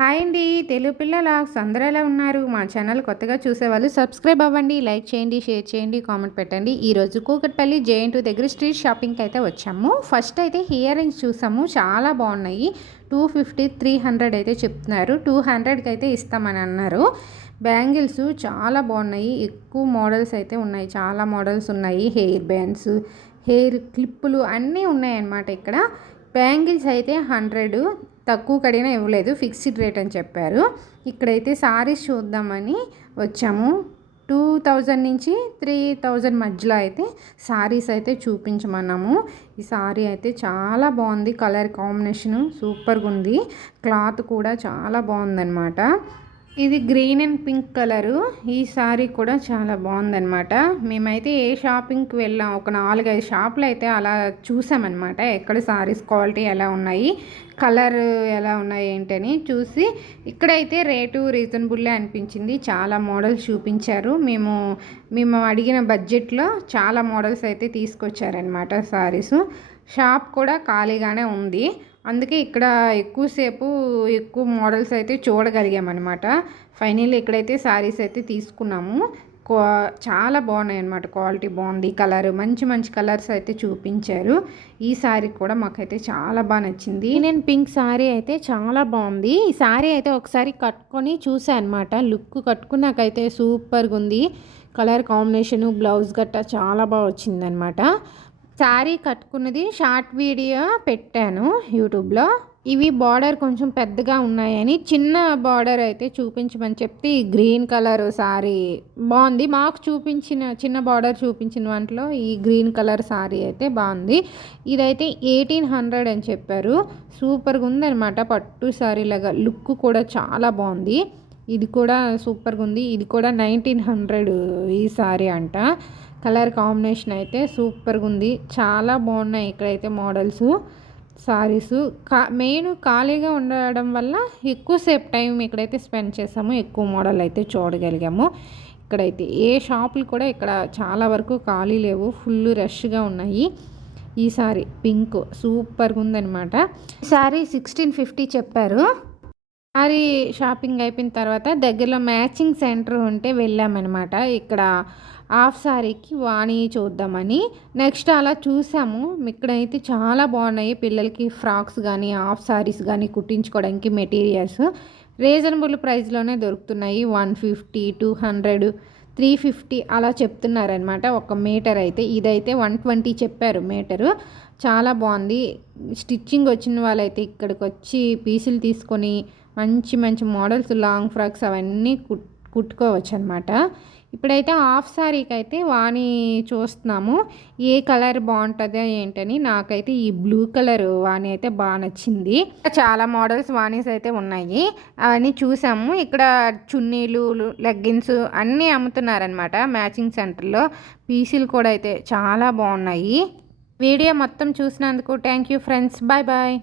Hi అండి. తెలుగు పిల్లల అందరూ ఎలా ఉన్నారు? మా ఛానల్ కొత్తగా చూసేవాళ్ళు సబ్స్క్రైబ్ అవ్వండి, లైక్ చేయండి, షేర్ చేయండి, కామెంట్ పెట్టండి. ఈరోజు కూకట్పల్లి జేఎన్2 దగ్గర స్ట్రీట్ షాపింగ్కి అయితే వచ్చాము. ఫస్ట్ అయితే ఇయర్ రింగ్స్ చూసాము, చాలా బాగున్నాయి. 250 300 అయితే చెప్తున్నారు. 200కి అయితే ఇస్తామని అన్నారు. బ్యాంగిల్స్ చాలా బాగున్నాయి, ఎక్కువ మోడల్స్ అయితే ఉన్నాయి, చాలా మోడల్స్ ఉన్నాయి. హెయిర్ బ్యాండ్స్, హెయిర్ క్లిప్పులు అన్నీ ఉన్నాయన్నమాట. ఇక్కడ బ్యాంగిల్స్ అయితే 100, తక్కువ కడిగినా ఇవ్వలేదు, ఫిక్స్డ్ రేట్ అని చెప్పారు. ఇక్కడైతే సారీస్ చూద్దామని వచ్చాము. 2000 నుంచి 3000 మధ్యలో అయితే సారీస్ అయితే చూపించమన్నాము. ఈ సారీ అయితే చాలా బాగుంది, కలర్ కాంబినేషను సూపర్గా ఉంది, క్లాత్ కూడా చాలా బాగుందన్నమాట. ఇది గ్రీన్ అండ్ పింక్ కలరు. ఈ సారీ కూడా చాలా బాగుందన్నమాట. మేమైతే ఏ షాపింగ్కి వెళ్ళాం, ఒక 4-5 షాపులు అయితే అలా చూసామన్నమాట. ఎక్కడ సారీస్ క్వాలిటీ ఎలా ఉన్నాయి, కలర్ ఎలా ఉన్నాయి ఏంటని చూసి ఇక్కడైతే రేటు రీజనబుల్లే అనిపించింది. చాలా మోడల్స్ చూపించారు. మేము అడిగిన బడ్జెట్లో చాలా మోడల్స్ అయితే తీసుకొచ్చారనమాట సారీస్. షాప్ కూడా ఖాళీగానే ఉంది, అందుకే ఇక్కడ ఎక్కువ మోడల్స్ అయితే చూడగలిగామన్నమాట. ఫైనల్లీ ఇక్కడైతే శారీస్ అయితే తీసుకున్నాము. చాలా బాగున్నాయి అన్నమాట, క్వాలిటీ బాగుంది, కలర్ మంచి మంచి కలర్స్ అయితే చూపించారు. ఈ శారీ కూడా మాకైతే చాలా బాగా నచ్చింది. నేను పింక్ శారీ అయితే చాలా బాగుంది. ఈ శారీ అయితే ఒకసారి కట్టుకొని చూసాను అనమాట. లుక్ కట్టుకున్నాకైతే సూపర్గా ఉంది, కలర్ కాంబినేషను, బ్లౌజ్ గట్ట చాలా బాగా వచ్చిందనమాట. శారీ కట్టుకున్నది షార్ట్ వీడియో పెట్టాను యూట్యూబ్లో. ఇవి బార్డర్ కొంచెం పెద్దగా ఉన్నాయని చిన్న బార్డర్ అయితే చూపించమని చెప్తే ఈ గ్రీన్ కలర్ శారీ బాగుంది. మాకు చూపించిన చిన్న బార్డర్ చూపించిన వాటిలో ఈ గ్రీన్ కలర్ శారీ అయితే బాగుంది. ఇదైతే 1800 అని చెప్పారు. సూపర్గా ఉందన్నమాట, పట్టు శారీ లాగా, లుక్ కూడా చాలా బాగుంది. ఇది కూడా సూపర్గా ఉంది. ఇది కూడా 1900 ఈ శారీ అంట. కలర్ కాంబినేషన్ అయితే సూపర్గా ఉంది, చాలా బాగున్నాయి. ఇక్కడైతే మోడల్స్ సారీసు మెయిన్ ఖాళీగా ఉండడం వల్ల ఎక్కువసేపు టైం ఇక్కడైతే స్పెండ్ చేసాము, ఎక్కువ మోడల్ అయితే చూడగలిగాము. ఇక్కడైతే ఏ షాపులు కూడా ఇక్కడ చాలా వరకు ఖాళీ లేవు, ఫుల్ రష్గా ఉన్నాయి. ఈ సారీ పింక్ సూపర్గా ఉందనమాట. సారీ 1650 చెప్పారు. సారీ షాపింగ్ అయిపోయిన తర్వాత దగ్గరలో మ్యాచింగ్ సెంటర్ ఉంటే వెళ్ళామన్నమాట. ఇక్కడ హాఫ్ సారీకి వాణి చూద్దామని నెక్స్ట్ అలా చూసాము. ఇక్కడైతే చాలా బాగున్నాయి, పిల్లలకి ఫ్రాక్స్ కానీ హాఫ్ సారీస్ కానీ కుట్టించుకోవడానికి మెటీరియల్స్ రీజనబుల్ ప్రైస్లోనే దొరుకుతున్నాయి. 150, 200, 350 అలా చెప్తున్నారనమాట ఒక మీటర్ అయితే. ఇదైతే 120 చెప్పారు మీటరు. చాలా బాగుంది. స్టిచ్చింగ్ వచ్చిన వాళ్ళైతే ఇక్కడికి వచ్చి పీసులు తీసుకొని మంచి మంచి మోడల్స్, లాంగ్ ఫ్రాక్స్ అవన్నీ కుట్టుకోవచ్చు అనమాట. ఇప్పుడైతే హాఫ్ సారీకి అయితే వాణి చూస్తున్నాము, ఏ కలర్ బాగుంటుందో ఏంటని. నాకైతే ఈ బ్లూ కలర్ వాణి అయితే బాగా నచ్చింది. చాలా మోడల్స్ వాణీస్ అయితే ఉన్నాయి, అవన్నీ చూసాము. ఇక్కడ చున్నీలు, లెగ్గిన్స్ అన్నీ అమ్ముతున్నారనమాట మ్యాచింగ్ సెంటర్లో. పీసులు కూడా అయితే చాలా బాగున్నాయి. వీడియో మొత్తం చూసినందుకు thank you friends. Bye bye.